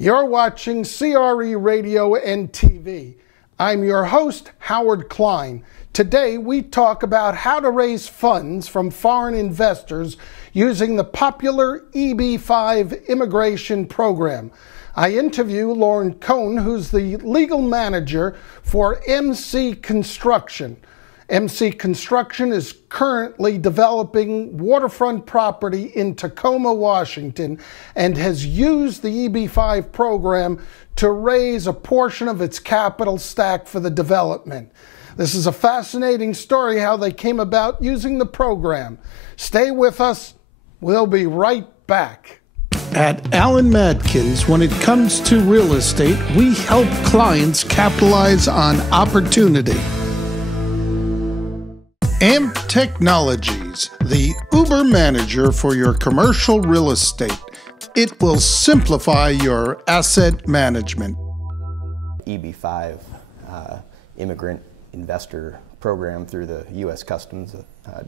You're watching CRE Radio and TV. I'm your host, Howard Klein. Today we talk about how to raise funds from foreign investors using the popular EB-5 immigration program. I interview Loren Cohen, who's the legal manager for MC Construction. MC Construction is currently developing waterfront property in Tacoma, Washington, and has used the EB-5 program to raise a portion of its capital stack for the development. This is a fascinating story how they came about using the program. Stay with us. We'll be right back. At Allen Madkins, when it comes to real estate, we help clients capitalize on opportunity. AMP Technologies, the Uber manager for your commercial real estate. It will simplify your asset management. EB-5 immigrant investor program through the U.S. Customs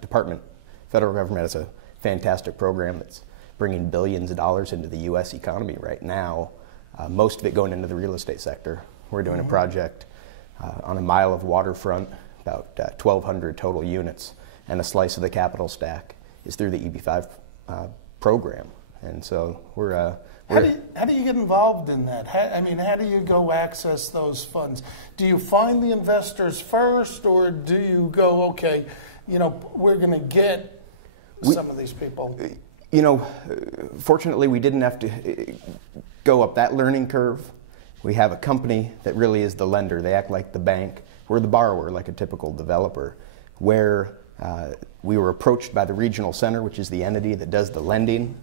Department. Federal government has a fantastic program that's bringing billions of dollars into the U.S. economy right now, most of it going into the real estate sector. We're doing a project on a mile of waterfront, about 1,200 total units, and a slice of the capital stack is through the EB-5 program. And so we're how do you get involved in that? How do you go access those funds? Do you find the investors first, or do you go, okay, we're going to get some of these people? Fortunately, we didn't have to go up that learning curve. We have a company that really is the lender. They act like the bank. We're the borrower, like a typical developer, where we were approached by the regional center, which is the entity that does the lending,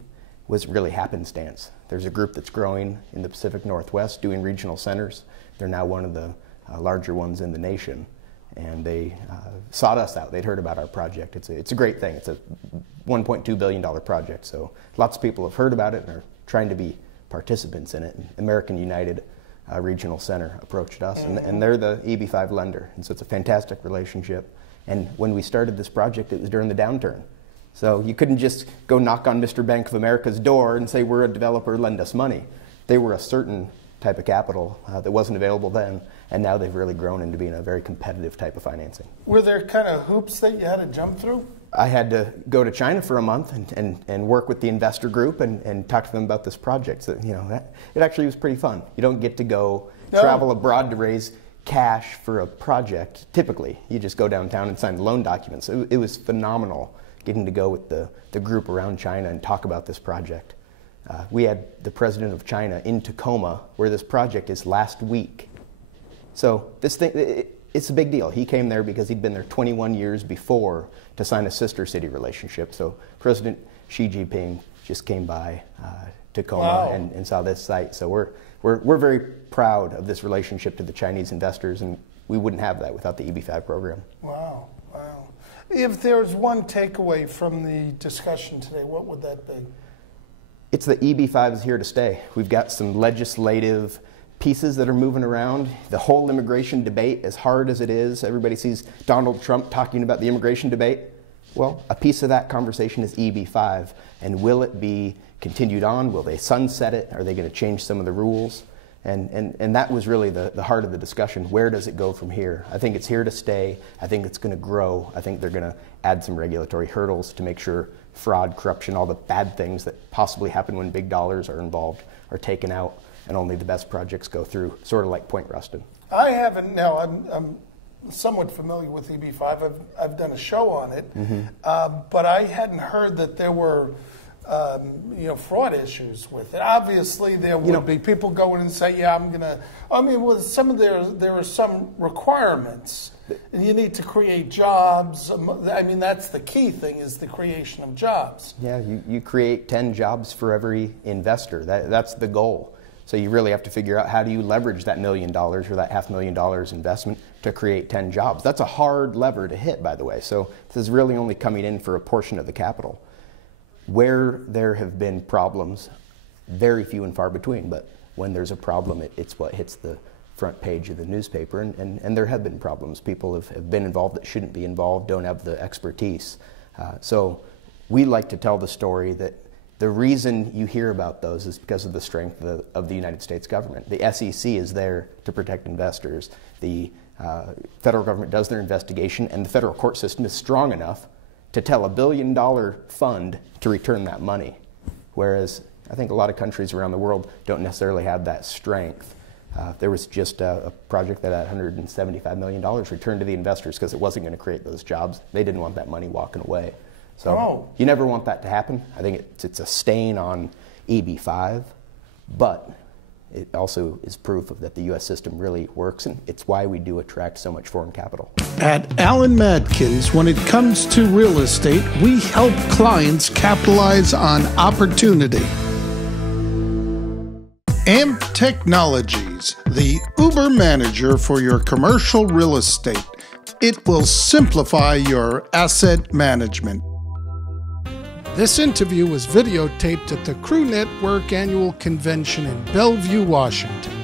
was really happenstance. There's a group that's growing in the Pacific Northwest doing regional centers. They're now one of the larger ones in the nation, and they sought us out. They'd heard about our project. It's a great thing. It's a $1.2 billion project, so lots of people have heard about it and are trying to be participants in it. And American United Regional Center approached us, and they're the EB-5 lender, and so it's a fantastic relationship. And when we started this project, it was during the downturn. So you couldn't just go knock on Mr. Bank of America's door and say, we're a developer, lend us money. They were a certain type of capital that wasn't available then, and now they've really grown into being a very competitive type of financing. Were there kind of hoops that you had to jump through? I had to go to China for a month and work with the investor group and talk to them about this project. So, it actually was pretty fun. You don't get to go travel abroad to raise cash for a project. Typically, you just go downtown and sign the loan documents. It was phenomenal getting to go with the group around China and talk about this project. We had the president of China in Tacoma, where this project is, last week. So this thing, it's a big deal. He came there because he'd been there 21 years before to sign a sister city relationship. So President Xi Jinping just came by Tacoma and saw this site. So we're very proud of this relationship to the Chinese investors, and we wouldn't have that without the EB-5 program. Wow, wow. If there's one takeaway from the discussion today, what would that be? It's that EB-5 is here to stay. We've got some legislative pieces that are moving around. The whole immigration debate, as hard as it is, everybody sees Donald Trump talking about the immigration debate. Well, a piece of that conversation is EB-5. And will it be continued on? Will they sunset it? Are they going to change some of the rules? And that was really the heart of the discussion. Where does it go from here? I think it's here to stay. I think it's going to grow. I think they're going to add some regulatory hurdles to make sure fraud, corruption, all the bad things that possibly happen when big dollars are involved are taken out, and only the best projects go through, sort of like Point Ruston. I haven't. Now, I'm somewhat familiar with EB-5. I've done a show on it, but I hadn't heard that there were fraud issues with it. Obviously, there would be people go in and say, yeah, I'm going to, with some of there are some requirements, and you need to create jobs. That's the key thing, is the creation of jobs. Yeah, you create 10 jobs for every investor. That's the goal. So you really have to figure out, how do you leverage that $1 million or that $500,000 investment to create 10 jobs? That's a hard lever to hit, by the way. So this is really only coming in for a portion of the capital. Where there have been problems, very few and far between, but when there's a problem, it's what hits the front page of the newspaper, and there have been problems. People have been involved that shouldn't be involved, don't have the expertise. So we like to tell the story that The reason you hear about those is because of the strength of the United States government. The SEC is there to protect investors. The federal government does their investigation, and the federal court system is strong enough to tell $1 billion fund to return that money. Whereas I think a lot of countries around the world don't necessarily have that strength. There was just a project that had $175 million returned to the investors because it wasn't going to create those jobs. They didn't want that money walking away. So you never want that to happen. I think it's a stain on EB-5, but it also is proof that the U.S. system really works, and it's why we do attract so much foreign capital. At Allen Madkins, when it comes to real estate, we help clients capitalize on opportunity. AMP Technologies, the Uber manager for your commercial real estate. It will simplify your asset management. This interview was videotaped at the Crew Network Annual Convention in Bellevue, Washington.